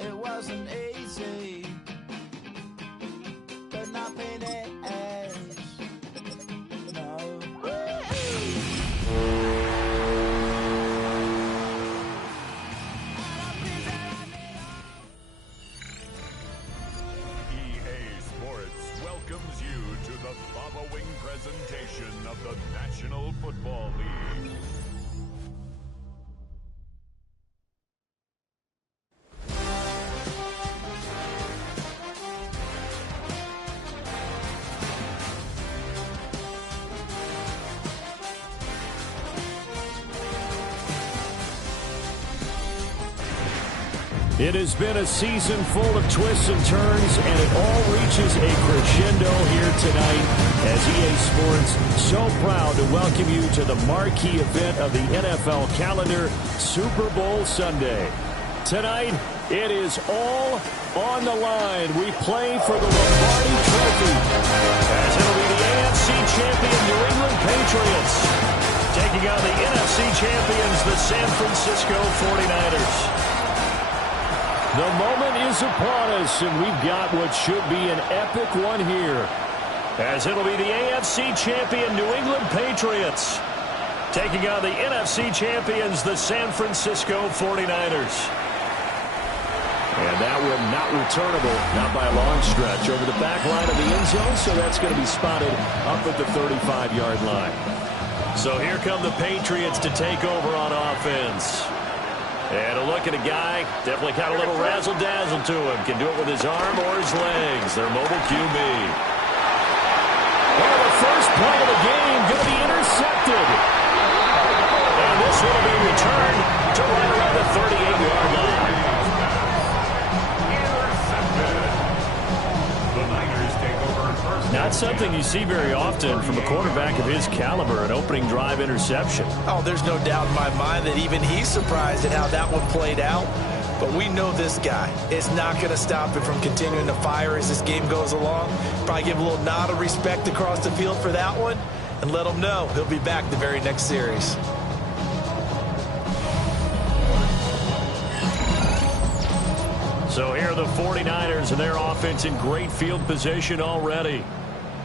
It wasn't easy, but nothing is. No. EA Sports welcomes you to the following presentation of the National Football League. It has been a season full of twists and turns, and it all reaches a crescendo here tonight as EA Sports so proud to welcome you to the marquee event of the NFL calendar, Super Bowl Sunday. Tonight, it is all on the line. We play for the Lombardi Trophy as it'll be the AFC champion New England Patriots taking on the NFC champions, the San Francisco 49ers. The moment is upon us, and we've got what should be an epic one here, as it'll be the AFC champion New England Patriots taking on the NFC champions, the San Francisco 49ers. And that one not returnable, not by a long stretch, over the back line of the end zone, so that's going to be spotted up at the 35-yard line. So here come the Patriots to take over on offense. And a look at a guy, definitely got a little razzle-dazzle to him. Can do it with his arm or his legs. Their mobile QB. Well, the first play of the game going to be intercepted. And this will be returned to right around the 38-yard line. Intercepted. The Niners take over first. Not something you see very often from a quarterback of his caliber, an opening drive interception. Oh, there's no doubt in my mind that even he's surprised at how that one played out. But we know this guy is not going to stop him from continuing to fire as this game goes along. Probably give a little nod of respect across the field for that one and let him know he'll be back the very next series. So here are the 49ers and their offense in great field position already.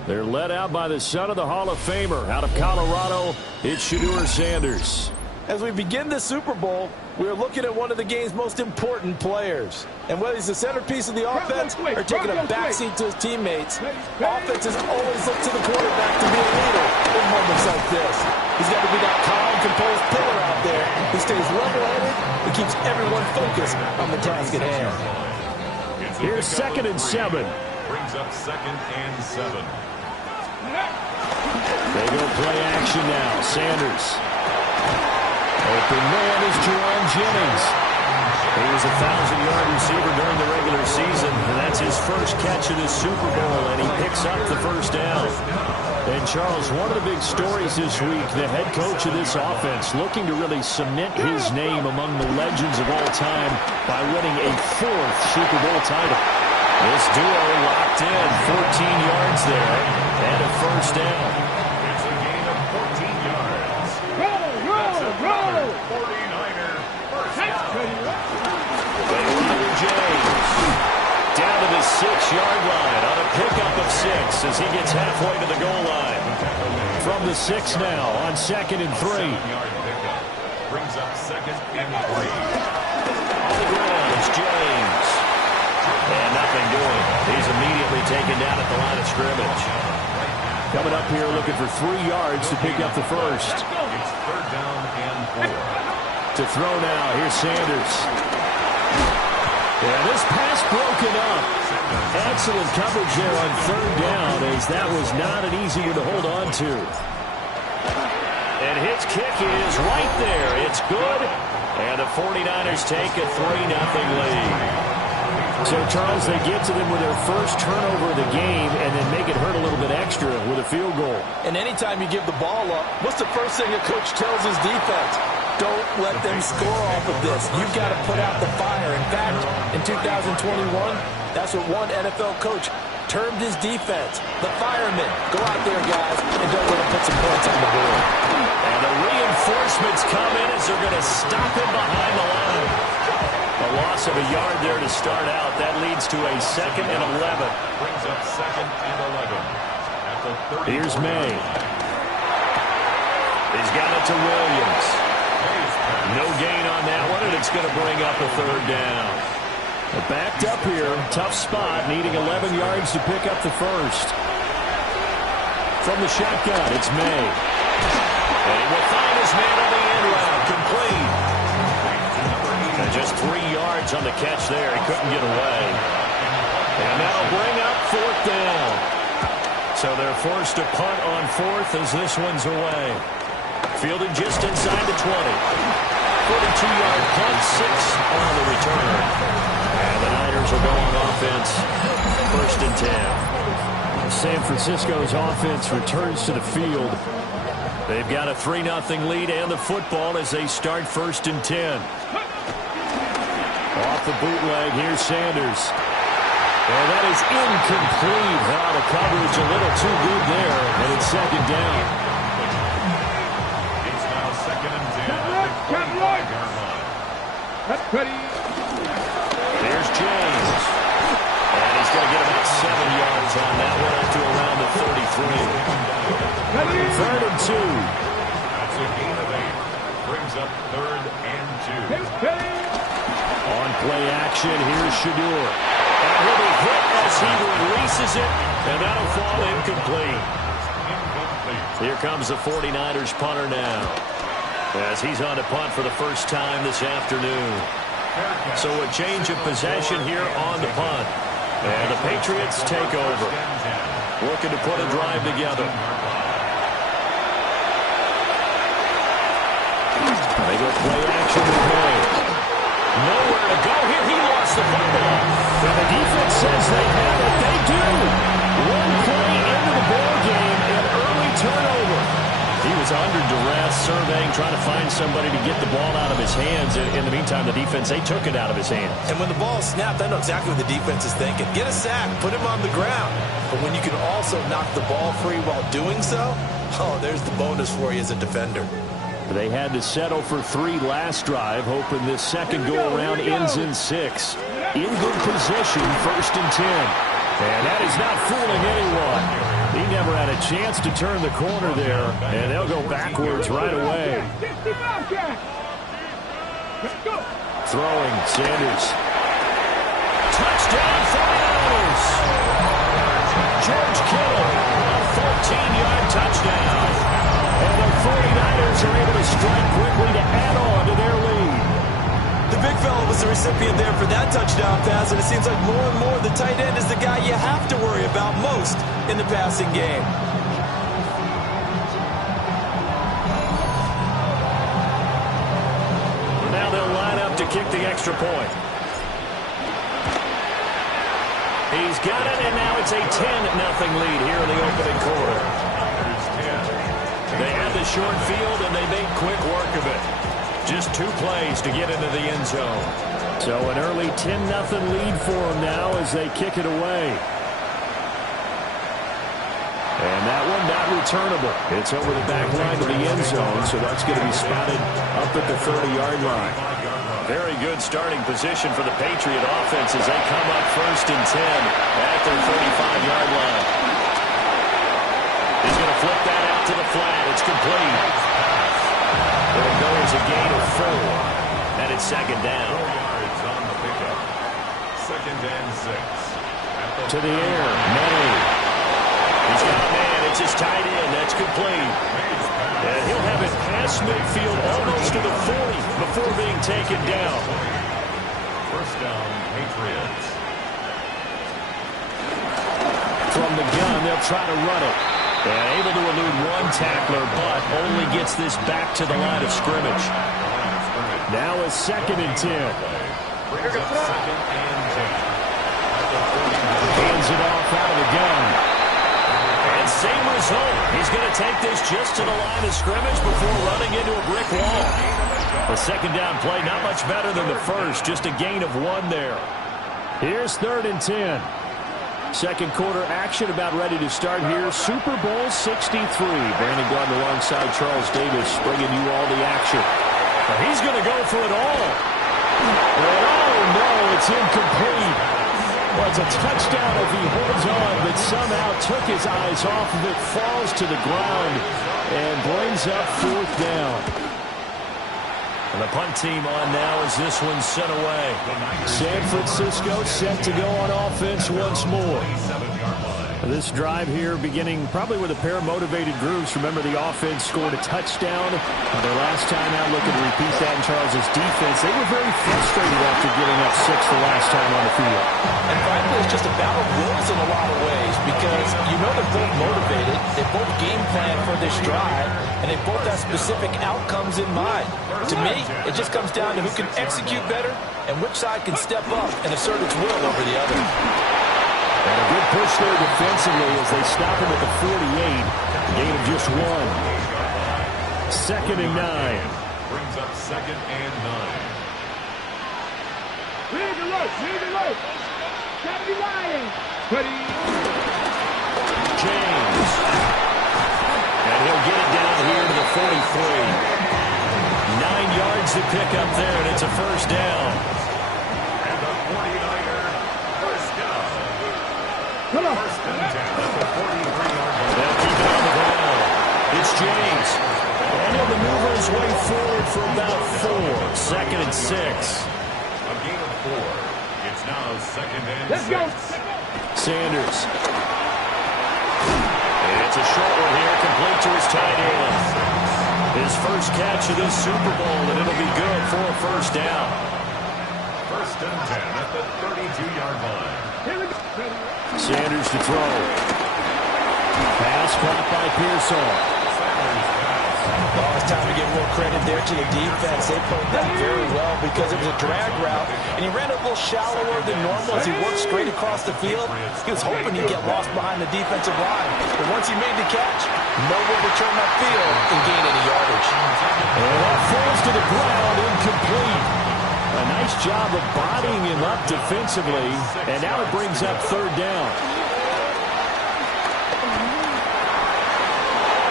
They're led out by the son of the Hall of Famer out of Colorado. It's Shedeur Sanders. As we begin the Super Bowl, we're looking at one of the game's most important players. And whether he's the centerpiece of the offense or taking a backseat to his teammates, offenses always look to the quarterback to be a leader in moments like this. He's got to be that calm, composed pillar out there who stays level-headed and keeps everyone focused on the task at hand. Here's 2nd and 7. Brings up 2nd and 7. They go play action now. Sanders. Open man is Jerron Jennings. He was a 1,000-yard receiver during the regular season, and that's his first catch of the Super Bowl, and he picks up the first down. And, Charles, one of the big stories this week, the head coach of this offense looking to really cement his name among the legends of all time by winning a 4th Super Bowl title. This duo locked in, 14 yards there, and a first down. It's a gain of 14 yards. That's another 49er first down. James down to the 6-yard line on a pickup of 6 as he gets halfway to the goal line. From the 6 now on 2nd and 3. 7-yard pickup. Brings up 2nd and 3. On the ground, it's James. And nothing doing. He's immediately taken down at the line of scrimmage. Coming up here looking for 3 yards to pick up the first. It's 3rd down and 4. To throw now, here's Sanders. Yeah, this pass broken up. Excellent coverage there on 3rd down, as that was not an easy one to hold on to. And his kick is right there. It's good. And the 49ers take a 3-0 lead. So, Charles, they get to them with their first turnover of the game and then make it hurt a little bit extra with a field goal. And anytime you give the ball up, what's the first thing a coach tells his defense? Don't let them score off of this. You've got to put out the fire. In fact, in 2021, that's what one NFL coach termed his defense, the firemen. Go out there, guys, and don't let them put some points on the board. And the reinforcements come in as they're going to stop him behind the line. A loss of a yard there to start out. That leads to a 2nd and 11. Brings up 2nd and 11. At the 30. Here's May. He's got it to Williams. No gain on that one, and it's going to bring up a 3rd down. They're backed up here. Tough spot, needing 11 yards to pick up the first. From the shotgun, it's May. And he will find his man on the end route. Complete. And just 3 yards on the catch there. He couldn't get away. And that'll bring up 4th down. So they're forced to punt on 4th as this one's away. Fielded just inside the 20. 42-yard punt, 6 on the return. And the Niners will go on offense, 1st and 10. San Francisco's offense returns to the field. They've got a 3-0 lead and the football as they start 1st and 10. Off the bootleg, here's Sanders. And that is incomplete. Now the coverage a little too good there, and it's 2nd down. It's now 2nd and 10. That's ready. There's James. And he's going to get about 7 yards on that one up to around the 33. 3rd and 2. That's a gain of 8. Brings up 3rd and 2. On play action, here's Shadur. And he'll be hit as he releases it, and that'll fall incomplete. Here comes the 49ers punter now, as he's on to punt for the first time this afternoon. So a change of possession here on the punt. And the Patriots take over, looking to put a drive together. They go play action to play. Nowhere to go here. He lost the football. And the defense says they have it. They do. One play into the ball game, an early turnover. He was under duress, surveying, trying to find somebody to get the ball out of his hands. In the meantime, the defense, they took it out of his hands. And when the ball is snapped, I know exactly what the defense is thinking. Get a sack, put him on the ground. But when you can also knock the ball free while doing so, oh, there's the bonus for you as a defender. They had to settle for 3 last drive, hoping this second go-around ends in 6. In good position, 1st and 10. And that is not fooling anyone. He never had a chance to turn the corner there, and they'll go backwards right away. Throwing, Sanders. Touchdown, 49ers! George Kittle, a 14-yard touchdown. And the 49ers are able to strike quickly to add on to their lead. The big fella was the recipient there for that touchdown pass, and it seems like more and more the tight end is the guy you have to worry about most in the passing game. Now they'll line up to kick the extra point. He's got it, and now it's a 10-0 lead here in the opening quarter. They had the short field, and they made quick work of it. Just 2 plays to get into the end zone. So an early 10-0 lead for them now as they kick it away. And that one not returnable. It's over the back line to the end zone, so that's going to be spotted up at the 30-yard line. Very good starting position for the Patriot offense as they come up 1st and 10 at their 35-yard line. He's going to flip that out to the flat. It's complete. There it goes, a gain of 4. And it's 2nd down. 4 yards on the pickup. 2nd and 6. To the air, May. He's got a man. It's just tied in. That's complete. And he'll have it past midfield almost to the 40 before being taken down. 1st down, Patriots. From the gun, they'll try to run it. And able to elude 1 tackler, but only gets this back to the line of scrimmage. Now a 2nd and 10. brings up second and 10. Hands it off out of the gun. And same result. He's going to take this just to the line of scrimmage before running into a brick wall. The second down play, not much better than the first. Just a gain of 1 there. Here's 3rd and 10. Second quarter action about ready to start here. Super Bowl 63. Brandon Gardner alongside Charles Davis bringing you all the action. But he's going to go for it all. And oh no, it's incomplete. Well, it's a touchdown if he holds on, but somehow took his eyes off of it, falls to the ground, and brings up 4th down. And the punt team on now as this one's sent away. San Francisco set to go on offense once more. This drive here beginning probably with a pair of motivated groups. Remember, the offense scored a touchdown. Their last time out, looking to repeat that in Charles' defense. They were very frustrated after giving up 6 the last time on the field. And frankly, it's just a battle of wills in a lot of ways because you know they're both motivated. They both game plan for this drive, and they both have specific outcomes in mind. To me, it just comes down to who can execute better and which side can step up and assert its will over the other. And a good push there defensively as they stop him at the 48. Gain of just 1. 2nd and 9. Brings up 2nd and 9. Read the look. Gotta be lying. James. And he'll get it down here to the 43. 9 yards to pick up there, and it's a first down. And the 49er first down. Come on. First and 10 at the 43-yard line. They'll keep it on the ground. It's James. And he'll maneuver his way forward for about 4. 2nd and 6. A gain of 4. It's now 2nd and 6. Let's go. Sanders. And it's a short one here, complete to his tight end. His first catch of this Super Bowl, and it'll be good for a first down. First and 10 at the 32-yard line. Here we go. Sanders to throw. Pass caught by Pearsall. Oh, it's time to give more credit there to the defense. They played that very well because it was a drag route, and he ran a little shallower than normal as he worked straight across the field. He was hoping he'd get lost behind the defensive line, but once he made the catch, nowhere to turn that field and gain any yardage. And that falls to the ground, incomplete. A nice job of bodying him up defensively, and now it brings up 3rd down.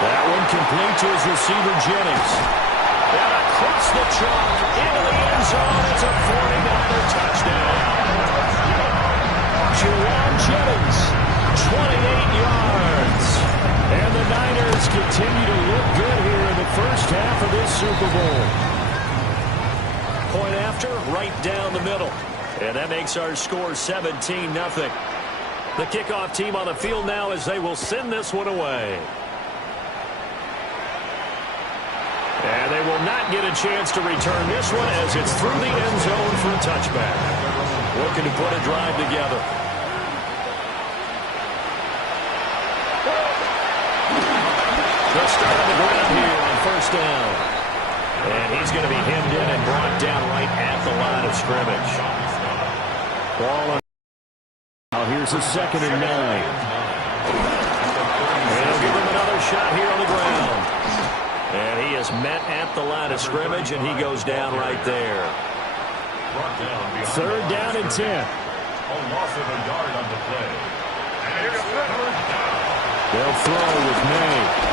That one complete to his receiver, Jennings. And across the trunk, into the end zone. It's a 49er touchdown. Jerome Jennings, 28 yards. And the Niners continue to look good here in the first half of this Super Bowl. Point after, right down the middle. And that makes our score 17-0. The kickoff team on the field now as they will send this one away. And they will not get a chance to return this one as it's through the end zone for a touchback. Looking to put a drive together. They'll start on the ground here on first down. And he's going to be hemmed in and brought down right at the line of scrimmage. Ball on. Now here's a 2nd and 9. And he'll give him another shot here on the ground. And he is met at the line of scrimmage, and he goes down right there. 3rd down and 10. A loss of a yard on the play. And it's 3rd down. They'll throw with May.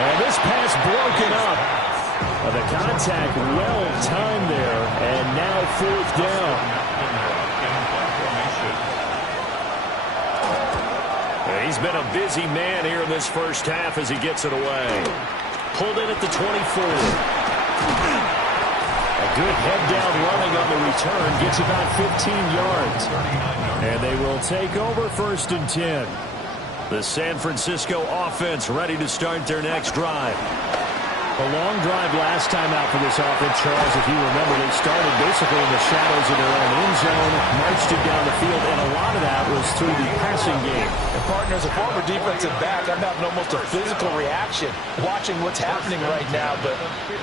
And this pass broken up. The contact well timed there, and now 4th down. He's been a busy man here in this first half as he gets it away. Pulled in at the 24. A good head-down running on the return. Gets about 15 yards. And they will take over 1st and 10. The San Francisco offense ready to start their next drive. A long drive last time out for this offense, Charles. If you remember, they started basically in the shadows of their own end zone, marched it down the field, and a lot of that was through the passing game. And partner, as a former defensive back, I'm having almost a physical reaction watching what's happening right now. But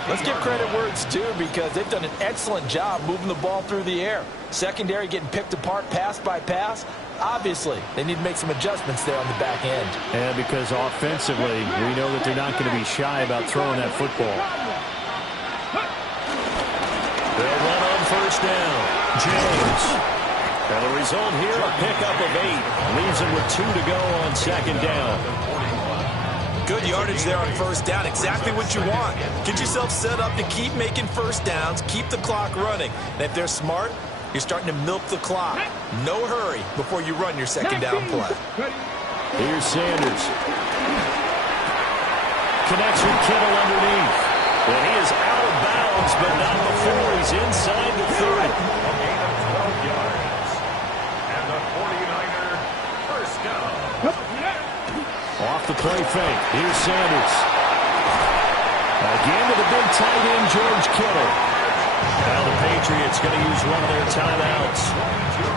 let's give credit where it's due, because they've done an excellent job moving the ball through the air. Secondary getting picked apart pass by pass. Obviously, they need to make some adjustments there on the back end. And because offensively, we know that they're not going to be shy about throwing that football. They'll run on first down. James. And the result here, a pickup of 8. Leaves them with 2 to go on second down. Good yardage there on first down. Exactly what you want. Get yourself set up to keep making first downs, keep the clock running. And if they're smart, you're starting to milk the clock. No hurry before you run your second down play. Here's Sanders. Connects with Kittle underneath. And he is out of bounds, but not before he's inside the 30. And the 49er first down. Off the play fake. Here's Sanders. Again with a big tight end, George Kittle. Now the Patriots going to use one of their timeouts.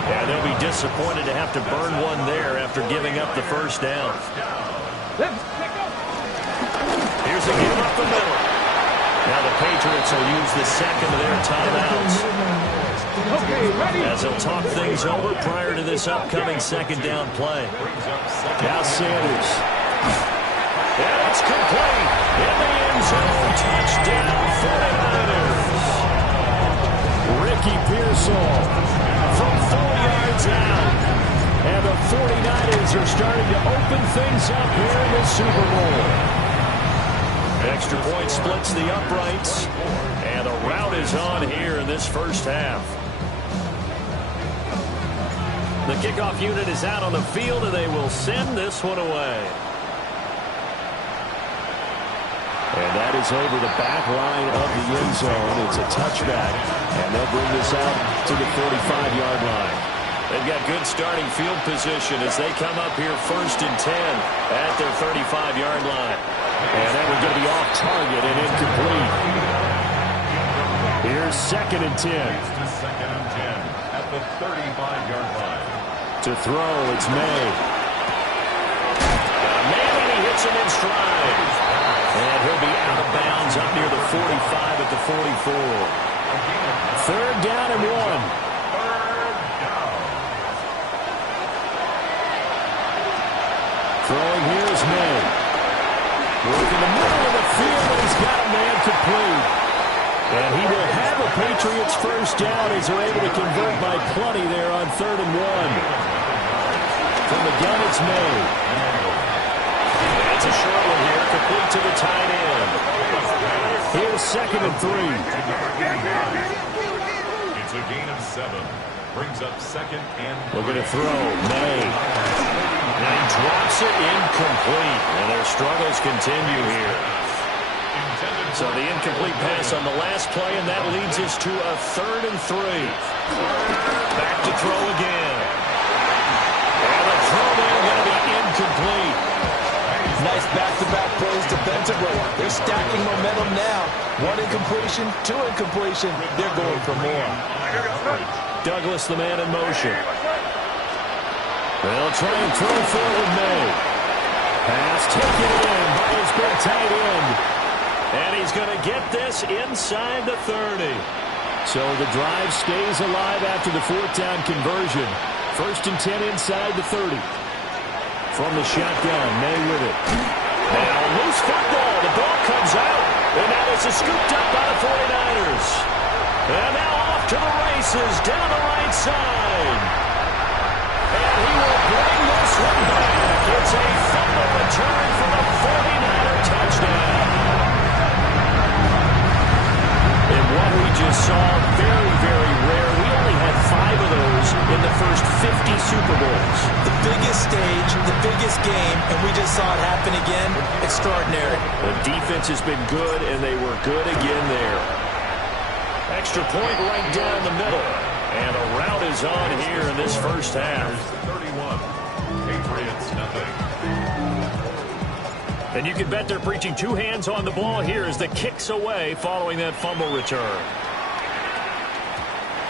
Yeah, they'll be disappointed to have to burn one there after giving up the first down. Here's a give up the middle. Now the Patriots will use the second of their timeouts, as they'll talk things over prior to this upcoming second down play. Now Sanders. And it's complete. In the end zone. Touchdown 49ers. Ricky Pearsall from 4 yards out. And the 49ers are starting to open things up here in the Super Bowl. Extra point splits the uprights. And the rout is on here in this first half. The kickoff unit is out on the field, and they will send this one away. And that is over the back line of the end zone. It's a touchback, and they'll bring this out to the 45-yard line. They've got good starting field position as they come up here 1st and 10 at their 35-yard line. And that one's going to be off target and incomplete. Here's 2nd and 10. Second and 10 at the 35-yard line. To throw, it's May. Manning, he hits him in stride. And he'll be out of bounds up near the 45 at the 44. 3rd down and 1. Throwing here is May. Working the middle of the field, and he's got a man complete. And he will have a Patriots first down as they're able to convert by plenty there on 3rd and 1. From the gun, it's May. It's a short one here, complete to the tight end. Here's 2nd and 3. It's a gain of 7. Brings up 2nd and 3. Looking to throw, May. And he drops it incomplete. And their struggles continue here. So the incomplete pass on the last play, and that leads us to a 3rd and 3. Back to throw again. And the throw there going to be incomplete. Nice back-to-back plays defensively. They're stacking momentum now. 1 incompletion, 2 incompletion. They're going for more. Douglas, the man in motion. They'll try and throw forward May. Pass taken in by his big tight end. And he's going to get this inside the 30. So the drive stays alive after the 4th down conversion. 1st and 10 inside the 30. From the shotgun, May with it. Now loose football. The ball comes out. And now this is scooped up by the 49ers. And now off to the races down the right side. And he will bring this one back. It's a fumble return for the 49er touchdown. And what we just saw, very, very rare. We only had 5 of those in the first 50 Super Bowls. The biggest stage, the biggest game, and we just saw it happen again. Extraordinary. The defense has been good, and they were good again there. Extra point right down the middle. And a rout is on here in this first half. 31. Patriots nothing. And you can bet they're preaching two hands on the ball here as the kick's away following that fumble return.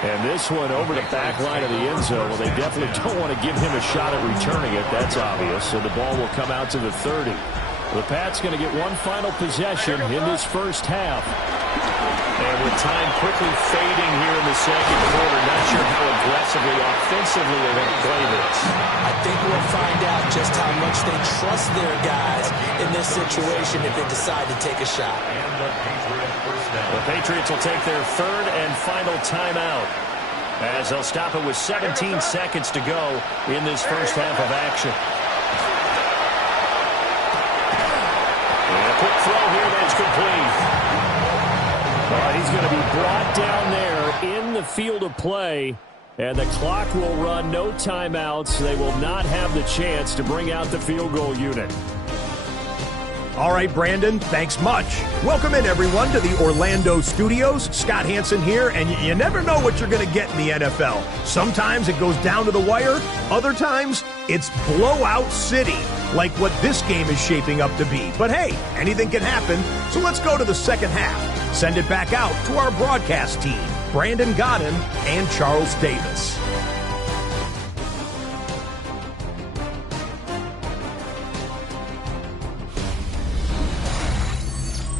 And this one over the back line of the end zone. Well, they definitely don't want to give him a shot at returning it. That's obvious. So the ball will come out to the 30. The Pats going to get one final possession in this first half. And with time quickly fading here in the second quarter, not sure how aggressively, offensively they're going to play this. I think we'll find out just how much they trust their guys in this situation if they decide to take a shot. The Patriots will take their third and final timeout as they'll stop it with 17 seconds to go in this first half of action. And a quick throw here that's complete. He's going to be brought down there in the field of play, and the clock will run, no timeouts. They will not have the chance to bring out the field goal unit. All right, Brandon, thanks much. Welcome in, everyone, to the Orlando studios. Scott Hansen here, and you never know what you're going to get in the NFL. Sometimes it goes down to the wire. Other times, it's blowout city, like what this game is shaping up to be. But hey, anything can happen, so let's go to the second half. Send it back out to our broadcast team, Brandon Godden and Charles Davis.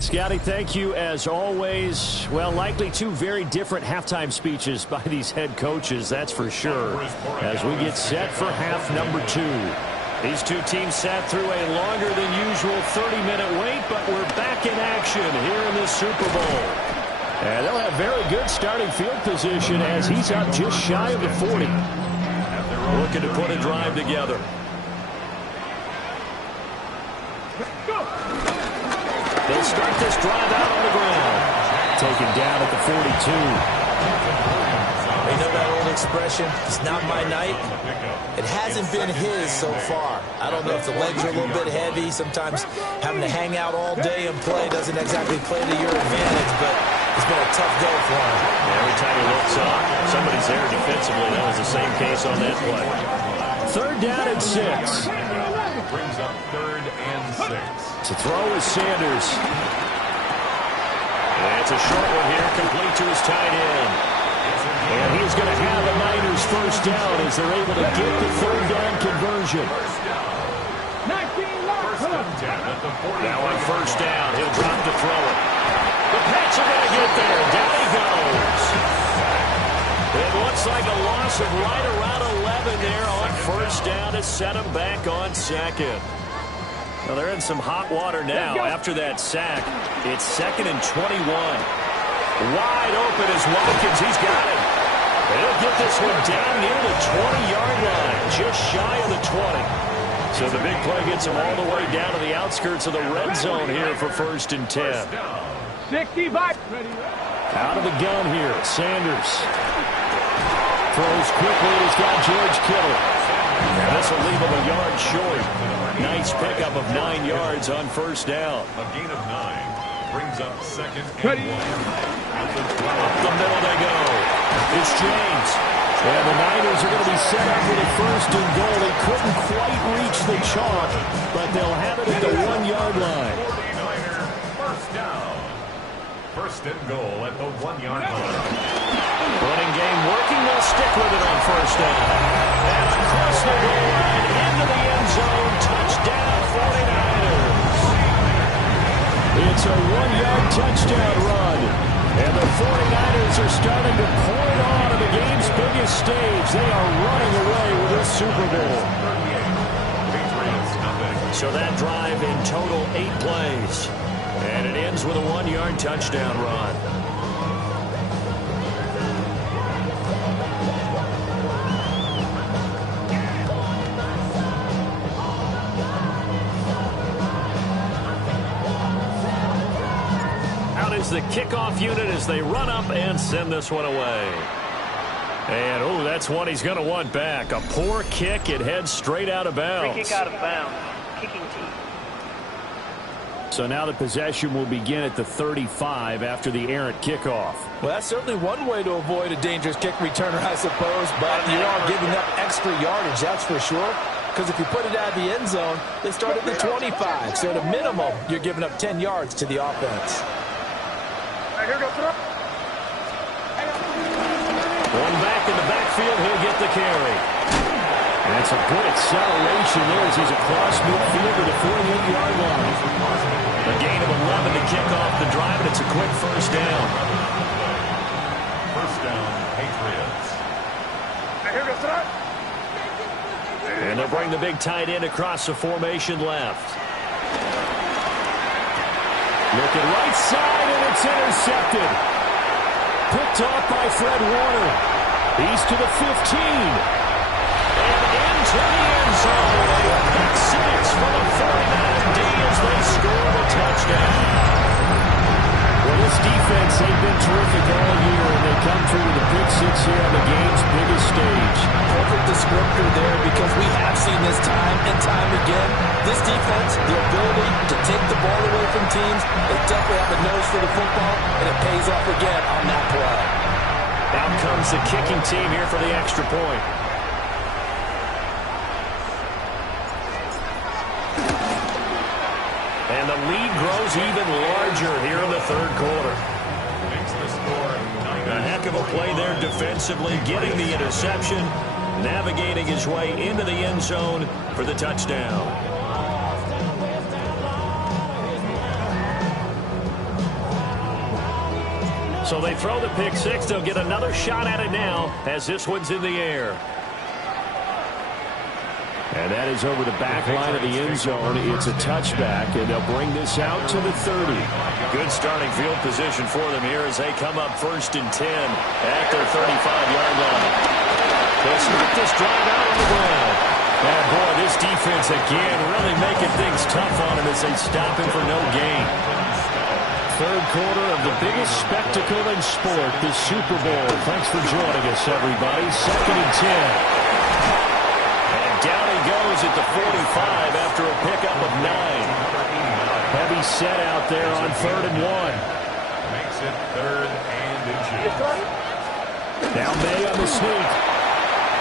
Scotty, thank you as always. Well, likely two very different halftime speeches by these head coaches, that's for sure, as we get set for half number 2. These two teams sat through a longer than usual 30-minute wait, but we're back in action here in the Super Bowl. And they'll have very good starting field position as he's up just shy of the 40. Looking to put a drive together. They'll start this drive out on the ground. Taken down at the 42. You know that old expression, it's not my night? It hasn't been his so far. I don't know if the legs are a little bit heavy. Sometimes having to hang out all day and play doesn't exactly play to your advantage, but it's been a tough go for him. Every time he looks up, somebody's there defensively. That was the same case on that play. Third down and 6. Brings up third and 6. To throw is Sanders. And it's a short one here, complete to his tight end. And he's going to have a Niners first down as they're able to get the third down conversion. Now on first down, he'll drop to throw it. The Pats are going to get there. Down he goes. It looks like a loss of right around 11 there on first down to set him back on second. Well, they're in some hot water now after that sack. It's 2nd and 21. Wide open is Watkins. He's got it. They'll get this one down near the 20-yard line, just shy of the 20. So the big play gets him all the way down to the outskirts of the red zone here for 1st and 10. 65. Out of the gun here, Sanders. Throws quickly. He's got George Kittle. And this will leave him a yard short. Nice pickup of 9 yards on first down. A gain of 9 brings up 2nd and 1. Up the middle they go. It's James. And the Niners are going to be set up with a 1st and goal. They couldn't quite reach the chalk, but they'll have it at the 1-yard line. 49er first down. 1st and goal at the 1-yard line. Running game working. They'll stick with it on first down. And across the goal line into the end zone. Touchdown 49ers. It's a 1-yard touchdown run. And the 49ers are starting to pour it on the game's biggest stage. They are running away with this Super Bowl. So that drive in total 8 plays. And it ends with a 1-yard touchdown run. The kickoff unit as they run up and send this one away. And, oh, that's one he's going to want back. A poor kick. It heads straight out of bounds. Free kick out of bounds. Kicking team. So now the possession will begin at the 35 after the errant kickoff. Well, that's certainly one way to avoid a dangerous kick returner, I suppose, but you are giving up extra yardage, that's for sure. because if you put it out of the end zone, they start at the 25. So at a minimum, you're giving up 10 yards to the offense. One back in the backfield, he'll get the carry. That's a good acceleration there as he's across midfield to the 48-yard line. A gain of 11 to kick off the drive, and it's a quick first down. First down, Patriots. And they'll bring the big tight end across the formation left. Looking right side, and it's intercepted. Picked off by Fred Warner. He's to the 15. And into the end zone. A pick six for the 49ers D as they score the touchdown. Well, this defense, they've been terrific all year, and they come through with a pick six here on the game's biggest stage. Perfect descriptor there, because we have seen this time and time again. This defense, the ability to take the ball away from teams, they definitely have a nose for the football, and it pays off again on that play. Out comes the kicking team here for the extra point. And the lead grows even larger here in the third quarter. Makes the score 9. A heck of a play there defensively, getting the interception, navigating his way into the end zone for the touchdown. So they throw the pick six. They'll get another shot at it now as this one's in the air. And that is over the back line of the end zone. It's a touchback, and they'll bring this out to the 30. Good starting field position for them here as they come up 1st and 10 at their 35-yard line. They'll start this drive out on the ground. And boy, this defense again really making things tough on him as they stop him for no gain. Third quarter of the biggest spectacle in sport, the Super Bowl. Thanks for joining us, everybody. 2nd and 10. Down he goes at the 45 after a pickup of 9. Heavy set out there on 3rd and 1. Makes it 3rd and inches. Now May on the sneak.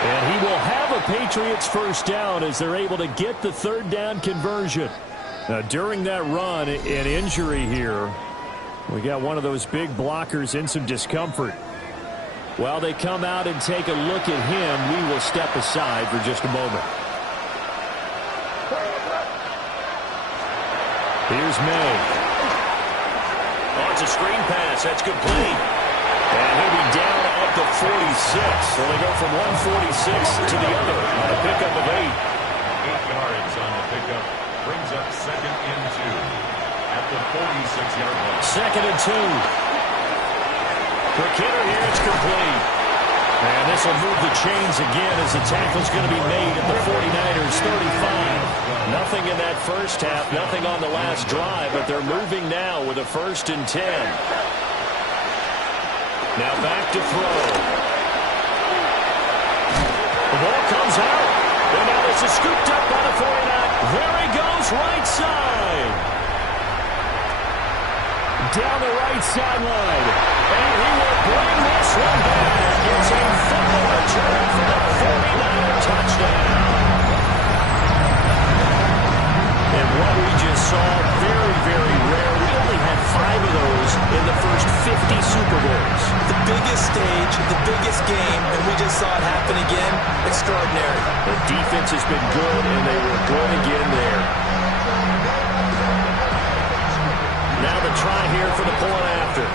And he will have a Patriots first down as they're able to get the 3rd down conversion. Now, during that run, an injury here. We got one of those big blockers in some discomfort. While they come out and take a look at him, we will step aside for just a moment. Here's May. Oh, it's a screen pass. That's complete. And he'll be down at the 46. So they go from 146 to the other on a pickup of 8. 8 yards on the pickup. Brings up 2nd and 2 at the 46-yard line. 2nd and 2. Quick hitter here, it's complete. And this will move the chains again as the tackle's going to be made at the 49ers 35. Nothing in that first half, nothing on the last drive, but they're moving now with a 1st and 10. Now back to throw. The ball comes out. And now this is scooped up by the 49ers. There he goes, right side. Down the right sideline. And he will bring this one back. It's a fumble return for the 49er touchdown. And what we just saw, very, very rare. We only had 5 of those in the first 50 Super Bowls. The biggest stage, the biggest game, and we just saw it happen again. Extraordinary. The defense has been good, and they were good again there. Now the try here for the point after.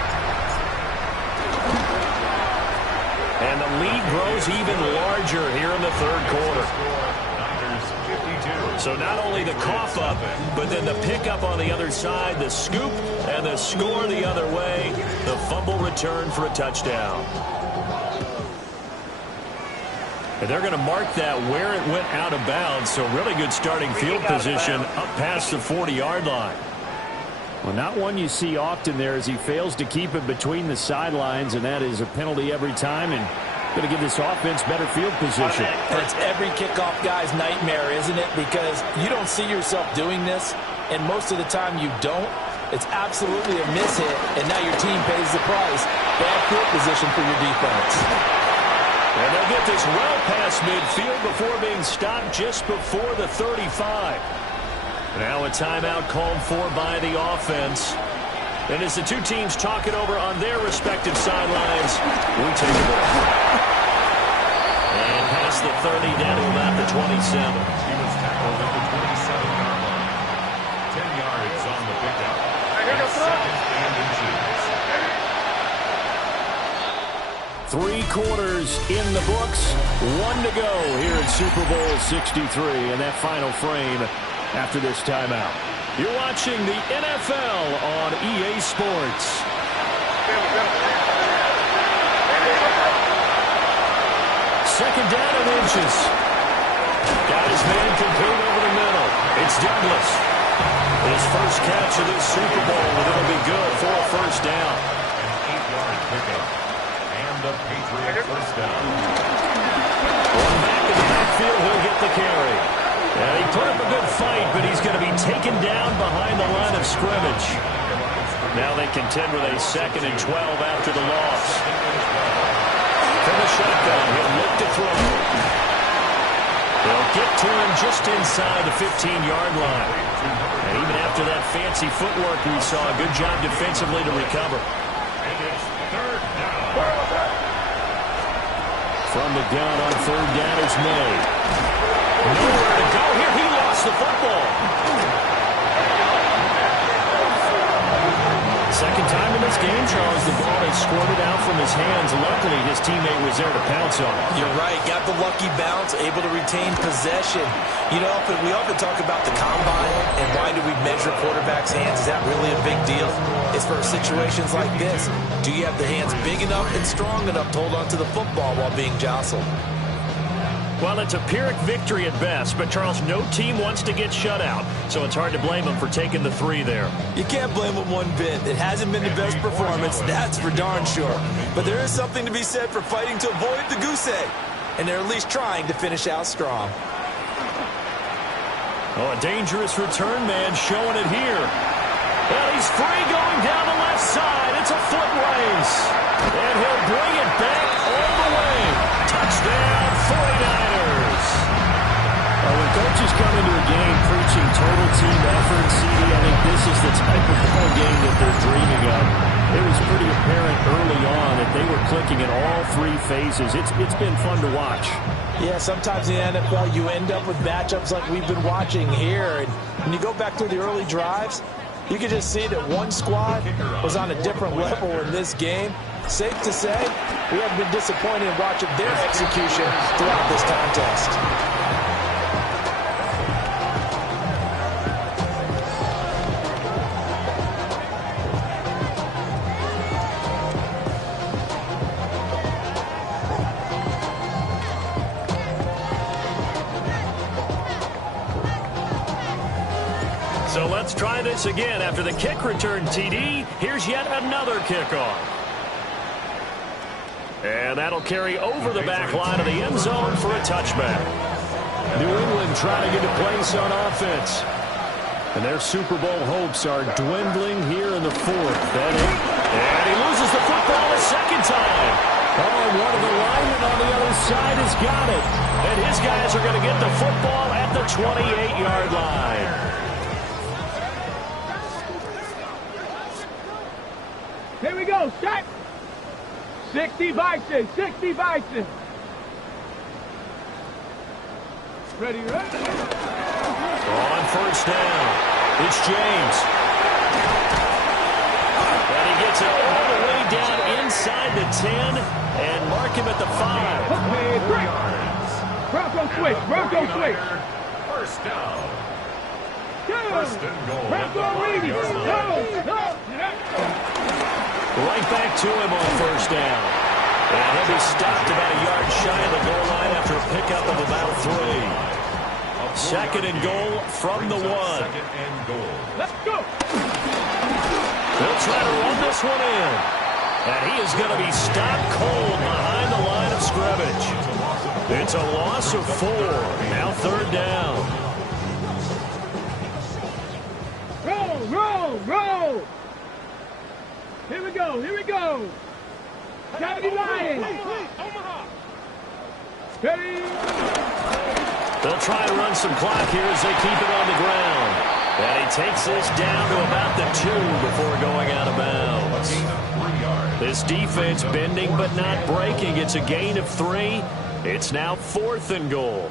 And the lead grows even larger here in the third quarter. So not only the cough up, but then the pickup on the other side, the scoop, and the score the other way. The fumble return for a touchdown. And they're going to mark that where it went out of bounds. So really good starting field position up past the 40-yard line. Well, not one you see often there as he fails to keep it between the sidelines, and that is a penalty every time, and going to give this offense better field position. And it's every kickoff guy's nightmare, isn't it? Because you don't see yourself doing this, and most of the time you don't. It's absolutely a miss hit, and now your team pays the price. Bad field position for your defense. And they'll get this well past midfield before being stopped just before the 35. Now a timeout called for by the offense. And as the two teams talk it over on their respective sidelines, we take a break. And past the 30 down to about the 27. He was tackled at the 27-yard line. 10 yards on the pickup. And second and inches. 3 quarters in the books. 1 to go here at Super Bowl 63 in that final frame after this timeout. You're watching the NFL on EA Sports. Second down and inches. Got his man complete over the middle. It's Douglas. His first catch of this Super Bowl, and it'll be good for a first down. An 8-yard pickup. And the Patriots first down. One back in the backfield, he'll get the carry. And he put up a good fight, but he's going to be taken down behind the line of scrimmage. Now they contend with a 2nd and 12 after the loss. From the shotgun, he'll look to throw. They'll get to him just inside the 15-yard line. And even after that fancy footwork, we saw a good job defensively to recover. And it's third down. From the gun on third down is May. Nowhere to go here. He lost the football. Second time in this game, Charles, the ball has squirted out from his hands. Luckily, his teammate was there to pounce on it. You're right. Got the lucky bounce, able to retain possession. You know, we often talk about the combine and why do we measure quarterbacks' hands. Is that really a big deal? It's for situations like this. Do you have the hands big enough and strong enough to hold on to the football while being jostled? Well, it's a Pyrrhic victory at best, but Charles, no team wants to get shut out, so it's hard to blame them for taking the 3 there. You can't blame them one bit. It hasn't been the best performance, that's for darn sure. But there is something to be said for fighting to avoid the goose egg, and they're at least trying to finish out strong. Oh, a dangerous return man showing it here. Well, he's free going down the left side. It's a foot race, and he'll bring it back all the way. Touchdown, 49ers. When coaches come into a game preaching total team effort, CD, I think this is the type of ball game that they're dreaming of. It was pretty apparent early on that they were clicking in all 3 phases. It's been fun to watch. Yeah, sometimes in the NFL you end up with matchups like we've been watching here. And when you go back to the early drives, you can just see that one squad was on a different level in this game. Safe to say, we haven't been disappointed in watching their execution throughout this contest. So let's try this again. After the kick return TD, here's yet another kickoff. And that'll carry over the back line of the end zone for a touchback. New England trying to get a place on offense. And their Super Bowl hopes are dwindling here in the 4th. And he loses the football a second time. Oh, and one of the linemen on the other side has got it. And his guys are going to get the football at the 28-yard line. Here we go, set. 60 Bison, 60 Bison. Ready, ready. On first down, it's James. And he gets it all the way down inside the 10 and mark him at the 5. Okay, Bronco switch, Bronco switch. First down. First and goal. Bronco ready. Go. Right back to him on first down. And he'll be stopped about a yard shy of the goal line after a pickup of about 3. Second and goal from the 1. Second and goal. Let's go. They'll try to run this one in. And he is going to be stopped cold behind the line of scrimmage. It's a loss of 4. Now third down. Roll. Here we go. Cavity Lions. Ready. They'll try to run some clock here as they keep it on the ground. And he takes this down to about the 2 before going out of bounds. This defense bending but not breaking. It's a gain of 3. It's now 4th and goal.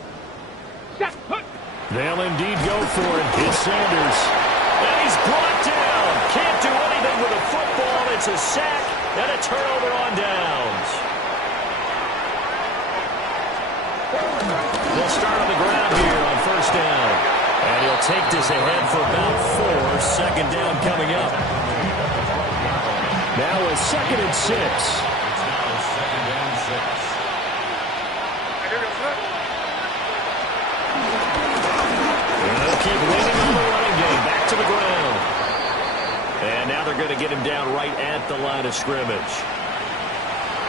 They'll indeed go for it. It's Sanders. And he's brought down. Can't do anything with a football. It's a sack and a turnover on downs. They'll start on the ground here on 1st down. And he'll take this ahead for about 4. 2nd down coming up. Now a 2nd and 6. They'll keep leaning on the running game. Back to the ground. And now they're going to get him down right at the line of scrimmage.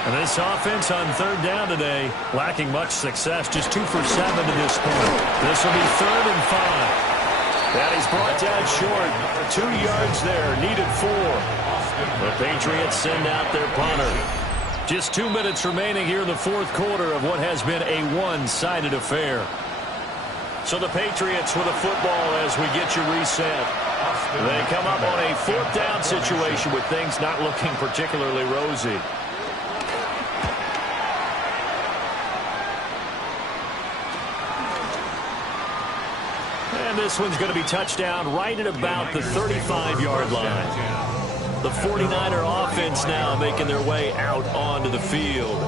And this offense on 3rd down today, lacking much success, just 2 for 7 to this point. This will be 3rd and 5. And he's brought down short. 2 yards there, needed 4. The Patriots send out their punter. Just 2 minutes remaining here in the 4th quarter of what has been a one-sided affair. So the Patriots with a football as we get you reset. They come up on a 4th down situation with things not looking particularly rosy. And this one's going to be touchdown right at about the 35-yard line. The 49er offense now making their way out onto the field.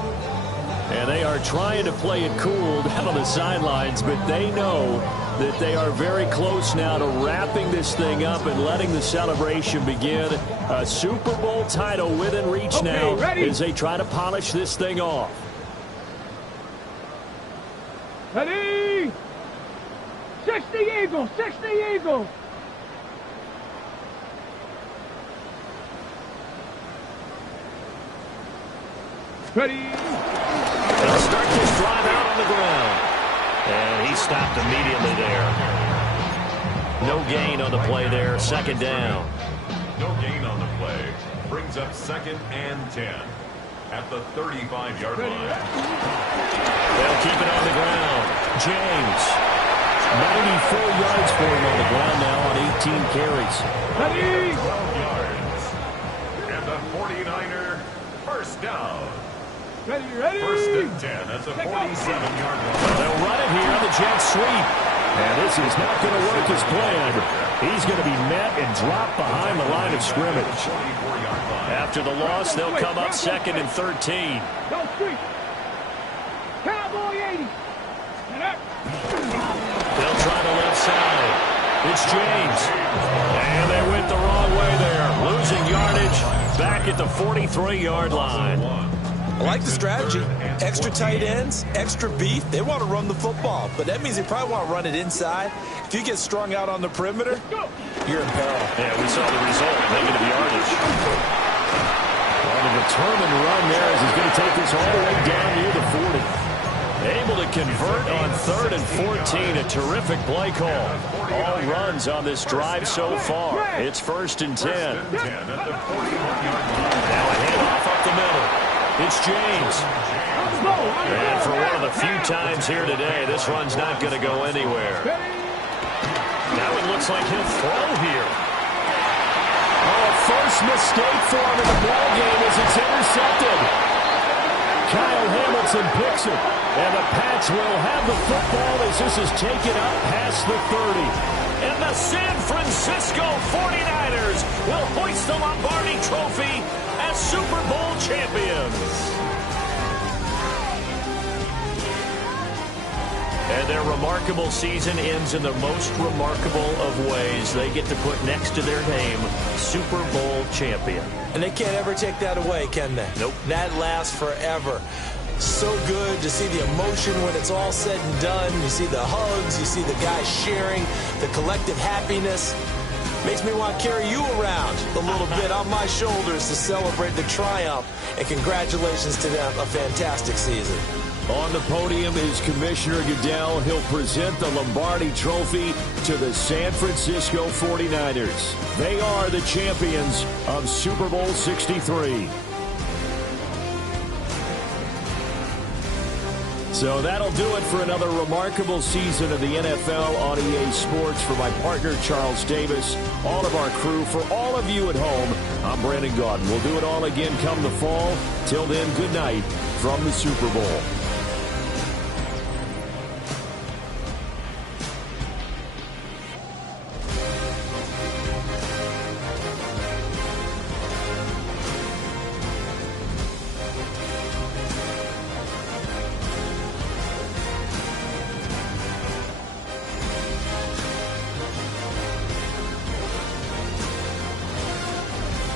And they are trying to play it cool down on the sidelines, but they know that they are very close now to wrapping this thing up and letting the celebration begin. A Super Bowl title within reach now as they try to polish this thing off. Ready. 60 Eagles, 60 Eagles. Ready. They'll start this drive out on the ground. And he stopped immediately there. No gain on the play there. 2nd down. No gain on the play. Brings up 2nd and 10 at the 35-yard line. They'll keep it on the ground. James. 94 yards for him on the ground now on 18 carries. Ready. 12 yards. And the 49er first down. Ready, ready. 1st and 10 at the 47-yard line. They'll run it here on the jet sweep. And this is not going to work as planned. He's going to be met and dropped behind the line of scrimmage. After the loss, they'll come up 2nd and 13. Go sweep. Cowboy 80. They'll try the left side. It's James. And they went the wrong way there. Losing yardage back at the 43-yard line. I like the strategy. Extra tight ends, extra beef. They want to run the football, but that means they probably want to run it inside. If you get strung out on the perimeter, you're in peril. Yeah, we saw the result. Negative yardage. Well, the determined run there as he's going to take this all the way down near the 40. Able to convert on 3rd and 14. A terrific play call. All runs on this drive so far. It's 1st and 10. Now a handoff up the middle. It's James. And for one of the few times here today, this run's not going to go anywhere. Now it looks like he'll throw here. Oh, first mistake for him in the ball game as it's intercepted. Kyle Hamilton picks it. And the Pats will have the football as this is taken up past the 30. And the San Francisco 49ers will hoist the Lombardi Trophy as Super Bowl champions. And their remarkable season ends in the most remarkable of ways. They get to put next to their name, Super Bowl champion. And they can't ever take that away, can they? Nope. That lasts forever. So good to see the emotion when it's all said and done. You see the hugs, you see the guys sharing, the collective happiness. Makes me want to carry you around a little bit on my shoulders to celebrate the triumph. And congratulations to them, a fantastic season. On the podium is Commissioner Goodell. He'll present the Lombardi Trophy to the San Francisco 49ers. They are the champions of Super Bowl 63. So that'll do it for another remarkable season of the NFL on EA Sports. For my partner, Charles Davis, all of our crew, for all of you at home, I'm Brandon Gaudin. We'll do it all again come the fall. Till then, good night from the Super Bowl.